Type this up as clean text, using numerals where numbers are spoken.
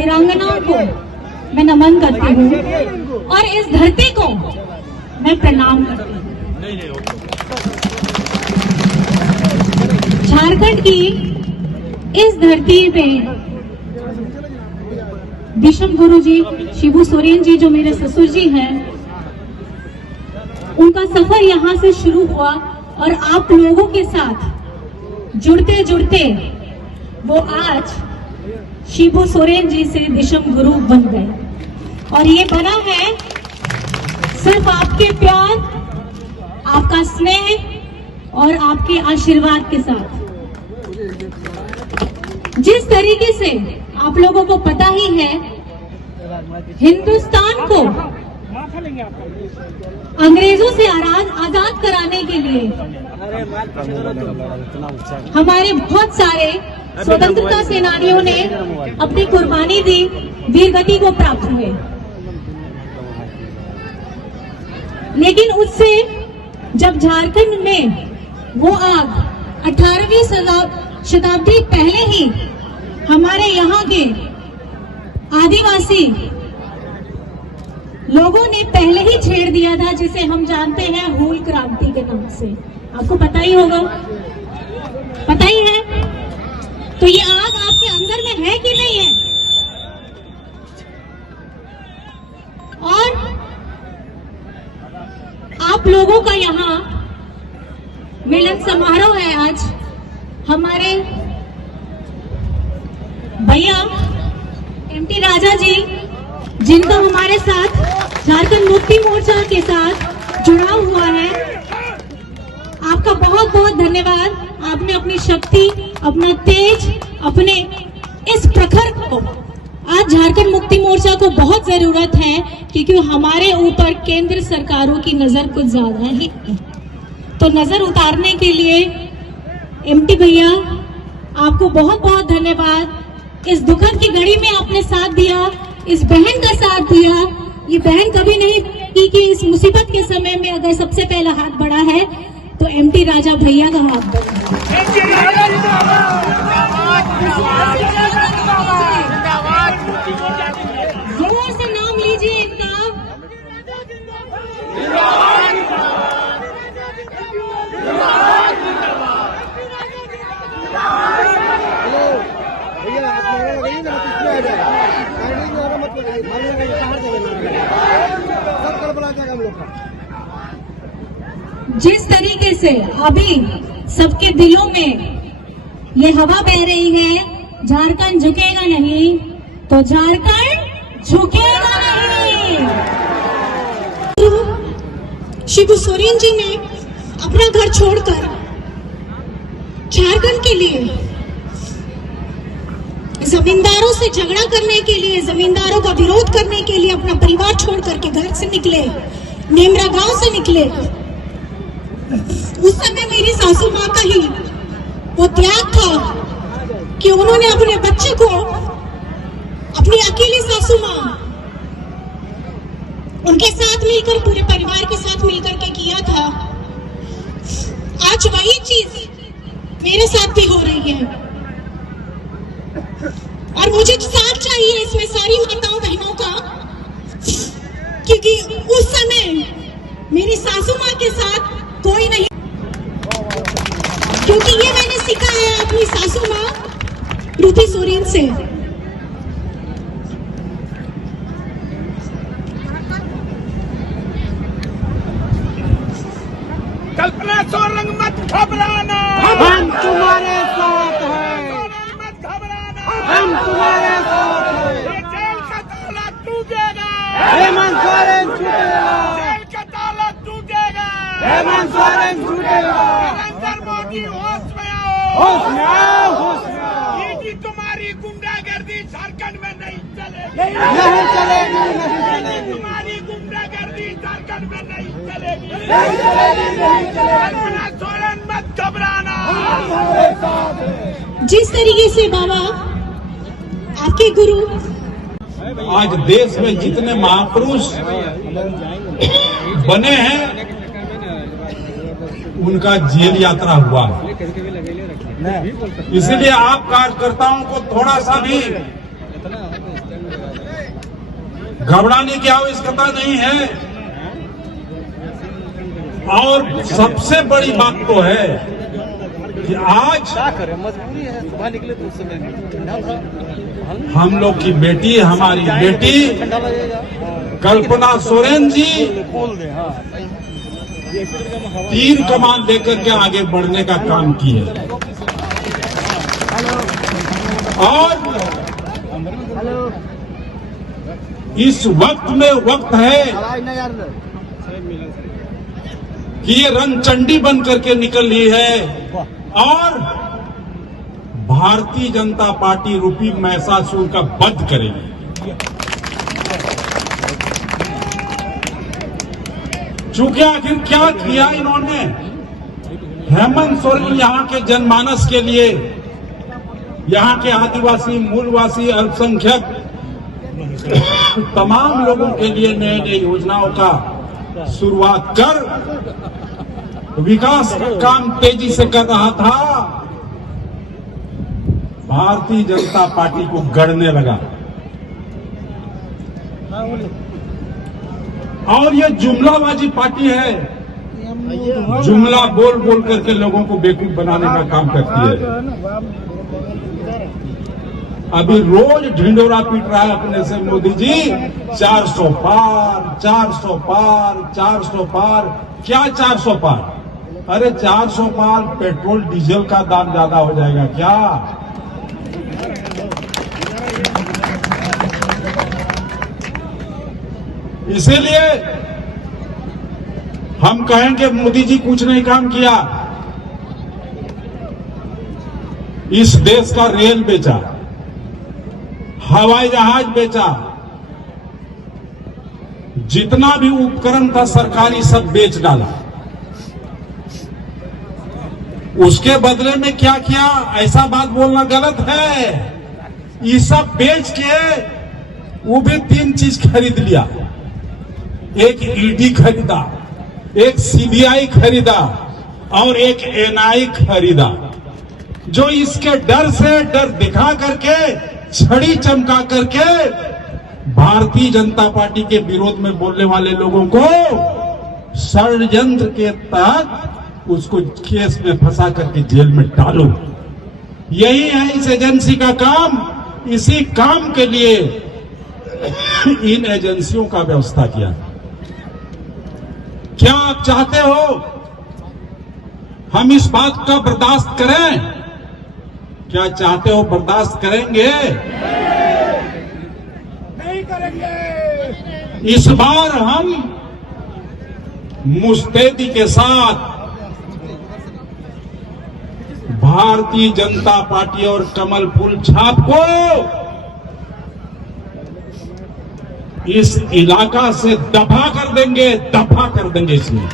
वीरांगनाओं को मैं नमन करती हूँ और इस धरती को मैं प्रणाम करती हूँ। झारखंड की इस धरती पे विषम गुरु जी शिबू सोरेन जी जो मेरे ससुर जी हैं, उनका सफर यहाँ से शुरू हुआ और आप लोगों के साथ जुड़ते जुड़ते वो आज शिबू सोरेन जी से विषम गुरु बन गए। और ये बना है सिर्फ आपके प्यार, आपका स्नेह और आपके आशीर्वाद के साथ। जिस तरीके से आप लोगों को पता ही है, हिंदुस्तान को अंग्रेजों से आजाद कराने के लिए हमारे बहुत सारे स्वतंत्रता सेनानियों ने अपनी कुर्बानी दी, वीरगति को प्राप्त हुए। लेकिन उससे जब झारखंड में वो आग 18वीं शताब्दी पहले ही हमारे यहाँ के आदिवासी लोगों ने पहले ही छेड़ दिया था, जिसे हम जानते हैं हूल क्रांति के नाम से। आपको पता ही होगा, पता ही है। तो ये आग आपके अंदर में है कि नहीं है? और आप लोगों का यहाँ मिलन समारोह है आज। हमारे भैया एमटी राजा जी, जिनका हमारे साथ झारखंड मुक्ति मोर्चा के साथ जुड़ाव हुआ है, आपका बहुत बहुत धन्यवाद। आपने अपनी शक्ति, अपना तेज, अपने इस प्रखर को, आज झारखंड मुक्ति मोर्चा को बहुत जरूरत है, क्योंकि हमारे ऊपर केंद्र सरकारों की नजर कुछ ज्यादा ही है। तो नजर उतारने के लिए एमटी भैया आपको बहुत बहुत धन्यवाद। इस दुखद की घड़ी में आपने साथ दिया, इस बहन का साथ दिया। ये बहन कभी नहीं की कि इस मुसीबत के समय में अगर सबसे पहला हाथ बढ़ा है तो एमटी राजा भैया का हाथ बढ़ा। जोर से नाम लीजिए इनका। जिस तरीके से अभी सबके दिलों में ये हवा बह रही है, झारखंड झुकेगा नहीं, तो झारखंड झुकेगा नहीं। शिबू सोरेन जी ने अपना घर छोड़कर झारखंड के लिए, जमींदारों से झगड़ा करने के लिए, जमींदारों का विरोध करने के लिए अपना परिवार छोड़ करके घर से निकले, नेमरा गांव से निकले। उस समय मेरी सासू माँ का ही वो त्याग था कि उन्होंने अपने बच्चे को, अपनी अकेली सासू माँ, उनके साथ मिलकर, पूरे परिवार के साथ मिलकर के किया था। आज वही चीज मेरे साथ भी हो रही है और मुझे साथ चाहिए इसमें सारी माताओं बहनों का, क्योंकि उस समय मेरी सासू माँ के साथ कोई नहीं, क्योंकि ये मैंने सीखा है अपनी सासू माँ रूपी सोरेन से। कल्पना सोरंग मत घबराना, हम तुम्हारे साथ हैं, मत घबराना, हम तुम्हारे साथ हैं। ये जेल का ताला टूटेगा, हेमंत सोरेन छूटेगा, जेल का ताला टूटेगा, हेमंत सोरेन छूटेगा। नरेंद्र मोदी होश में आओ, होश में आओ, होश में आओ। ये तुम्हारी गुंडागर्दी झारखंड में नहीं चलेगी, नहीं चलेगी, नहीं चलेगी, तुम्हारी गुंडागर्दी झारखंड में नहीं चलेगी, नहीं चलेगी, नहीं चलेगी। कल्पना सोरेन मत घबराना। हमारे साथ हैं। जिस तरीके से बाबा आपके गुरु आज देश में जितने महापुरुष बने हैं, उनका जेल यात्रा हुआ है। इसलिए आप कार्यकर्ताओं को थोड़ा सा भी घबराने की आवश्यकता नहीं है। और सबसे बड़ी बात तो है कि आज क्या करें, मजबूरी है। सुबह निकले तो उस समय ठंडा था। हम लोग की बेटी, हमारी बेटी ठंडा लगेगा। कल्पना सोरेन जी खोल दे। हाँ, तीर कमान लेकर के आगे बढ़ने का काम की है। और इस वक्त में वक्त है कि ये रणचंडी बन करके निकल रही है और भारतीय जनता पार्टी रूपी महिषासुर का वध करेगी। चूंकि आखिर क्या किया इन्होंने, हेमंत सोरेन यहाँ के जनमानस के लिए, यहाँ के आदिवासी, मूलवासी, अल्पसंख्यक तमाम लोगों के लिए नए नए योजनाओं का शुरुआत कर विकास का काम तेजी से कर रहा था। भारतीय जनता पार्टी को गढ़ने लगा और ये जुमलाबाजी पार्टी है, जुमला बोल बोल करके लोगों को बेवकूफ बनाने का काम करती है। अभी रोज ढिंडोरा पीट रहा है अपने से मोदी जी, 400 पार, 400 पार, 400 पार। क्या 400 पार? अरे 400 पार पेट्रोल डीजल का दाम ज्यादा हो जाएगा क्या? इसीलिए हम कहेंगे मोदी जी कुछ नहीं काम किया। इस देश का रेल बेचा, हवाई जहाज बेचा, जितना भी उपकरण था सरकारी सब बेच डाला। उसके बदले में क्या किया? ऐसा बात बोलना गलत है। ये सब बेच के वो भी 3 चीज खरीद लिया। एक ईडी खरीदा, एक सीबीआई खरीदा और एक एनआई खरीदा, जो इसके डर से डर दिखा करके, छड़ी चमका करके भारतीय जनता पार्टी के विरोध में बोलने वाले लोगों को षड्यंत्र के तहत उसको केस में फंसा करके जेल में डालो। यही है इस एजेंसी का काम। इसी काम के लिए इन एजेंसियों का व्यवस्था किया। क्या आप चाहते हो हम इस बात का बर्दाश्त करें? क्या चाहते हो बर्दाश्त करेंगे? नहीं करेंगे। इस बार हम मुस्तैदी के साथ भारतीय जनता पार्टी और कमल फूल छाप को इस इलाका से दफा कर देंगे, दफा कर देंगे इसमें।